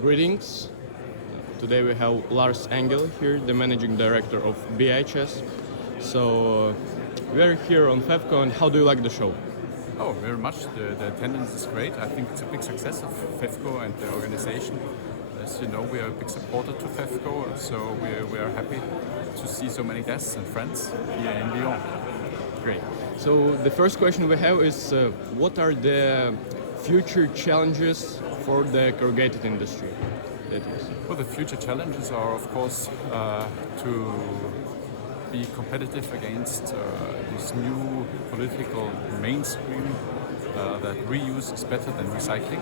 Greetings. Today we have Lars Engel here, the managing director of BHS. So we are here on FEFCO, and how do you like the show? Oh, very much. The attendance is great. I think it's a big success of FEFCO and the organization. As you know, we are a big supporter to FEFCO, so we are happy to see so many guests and friends here in Lyon. Great. So the first question we have is, what are the future challenges for the corrugated industry? Well, the future challenges are, of course, to be competitive against this new political mainstream that reuse is better than recycling.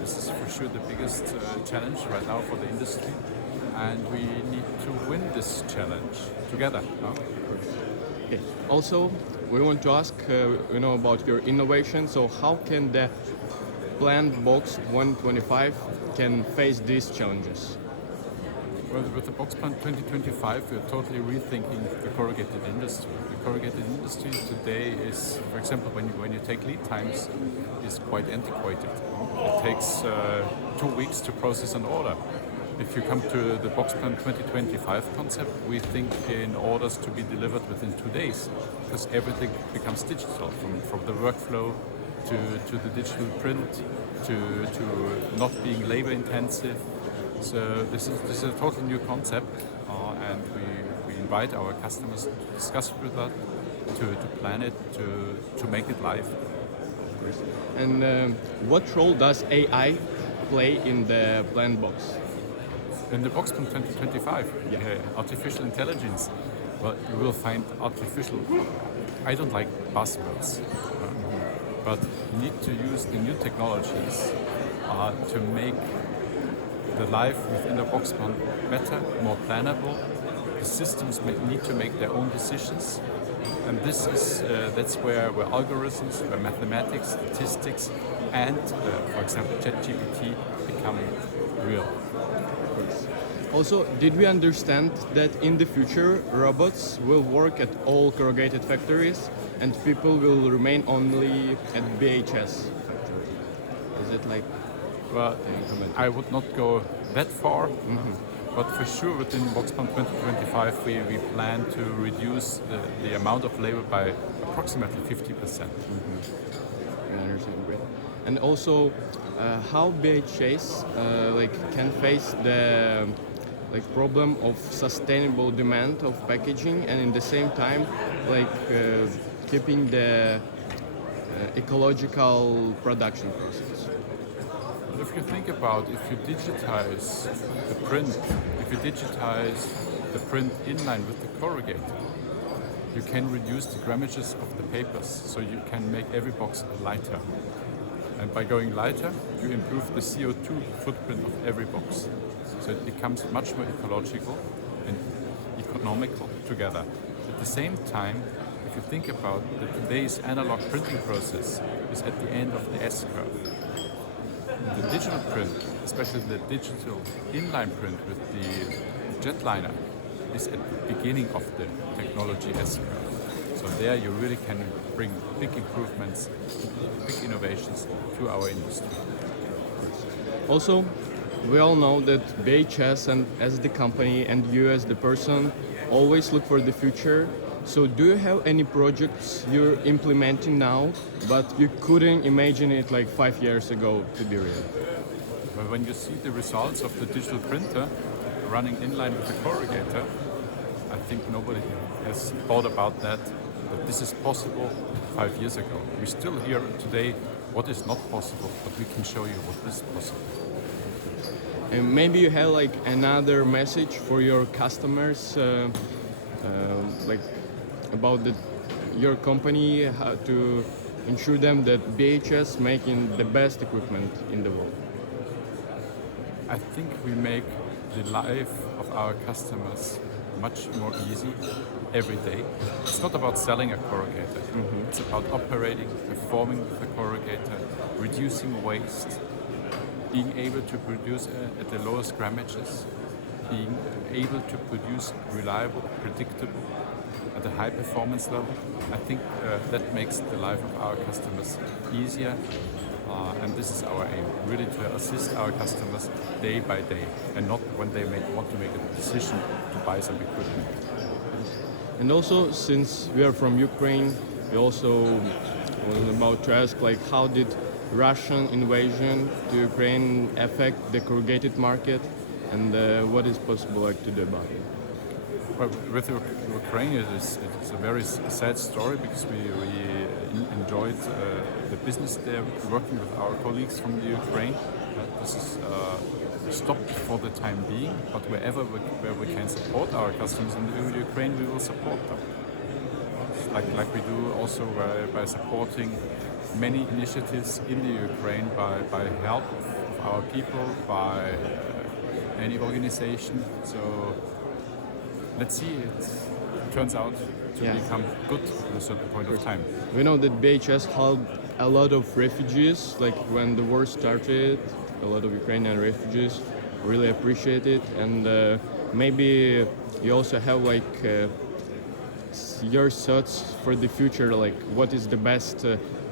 This is for sure the biggest challenge right now for the industry, and we need to win this challenge together. Okay. Also, we want to ask, about your innovation. So how can the planned box 125 can face these challenges? Well, with the Box Plan 2025, we're totally rethinking the corrugated industry. The corrugated industry today is, for example, when you take lead times, is quite antiquated. It takes 2 weeks to process an order. If you come to the Box Plan 2025 concept, we think in orders to be delivered within 2 days, because everything becomes digital, from the workflow to the digital print to not being labor intensive. So this is a totally new concept, and we invite our customers to discuss with us, to plan it, to make it live. And what role does AI play in the planned box? In the Box Plan 2025, artificial intelligence, well, you will find artificial. I don't like buzzwords, but you need to use the new technologies to make the life within the Box Plan better, more plannable. The systems need to make their own decisions, and that's where algorithms, where mathematics, statistics, and for example ChatGPT become real. Also, did we understand that in the future robots will work at all corrugated factories and people will remain only at BHS factory? Is it like? Well, I would not go that far, but for sure within Box Plan 2025 we plan to reduce the amount of labor by approximately 50%. I understand, great. And also, how BHS can face the problem of sustainable demand of packaging and in the same time keeping the ecological production process? If you think about, if you digitize the print inline with the corrugator, you can reduce the grammages of the papers, so you can make every box lighter. And by going lighter, you improve the CO2 footprint of every box. So it becomes much more ecological and economical together. At the same time, if you think about today's analog printing process is at the end of the S-curve. The digital print, especially the digital inline print with the jetliner, is at the beginning of the technology S-curve. So there you really can bring big improvements, big innovations to our industry. Also, we all know that BHS and as the company and you as the person always look for the future. So do you have any projects you're implementing now, but you couldn't imagine it 5 years ago to be real? Well, when you see the results of the digital printer running inline with the corrugator, I think nobody has thought about that this is possible 5 years ago. We still hear today what is not possible, but we can show you what is possible. And maybe you have another message for your customers, about your company, how to ensure them that BHS making the best equipment in the world. I think we make the life of our customers much more easy every day. It's not about selling a corrugator. It's about operating, performing with the corrugator, reducing waste, being able to produce at the lowest grammages, being able to produce reliable, predictable, at a high performance level. I think that makes the life of our customers easier and this is our aim, really to assist our customers day by day, and not when they want to make a decision to buy some equipment. And also, since we are from Ukraine, we also was about to ask, like, how did Russian invasion to Ukraine affect the corrugated market, and what is possible like to do about it? Well, with Ukraine, it's a very sad story because we enjoyed the business there, working with our colleagues from the Ukraine. This is stopped for the time being, but where we can support our customers in the Ukraine, we will support them. Like we do also by supporting many initiatives in the Ukraine by help of our people, by any organization. So let's see, it turns out to become good at a certain point of time. We know that BHS helped a lot of refugees, like when the war started, a lot of Ukrainian refugees really appreciate it, and maybe you also have like your thoughts for the future, like what is the best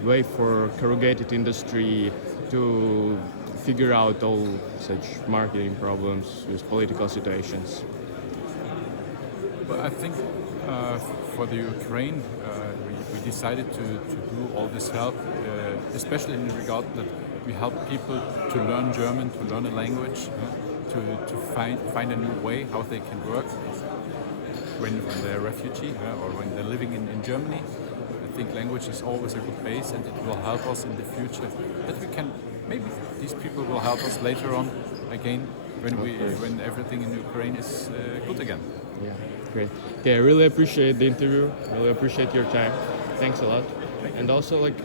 way for corrugated industry to figure out all such marketing problems with political situations? Well, I think for the Ukraine, we decided to do all this help, especially in regard that we help people to learn German, to learn a language, to find a new way how they can work when they're a refugee or when they're living in Germany. I think language is always a good base, and it will help us in the future that we can, maybe these people will help us later on again when everything in Ukraine is good again. Yeah, great. Okay, I really appreciate the interview. Really appreciate your time. Thanks a lot. And also, like,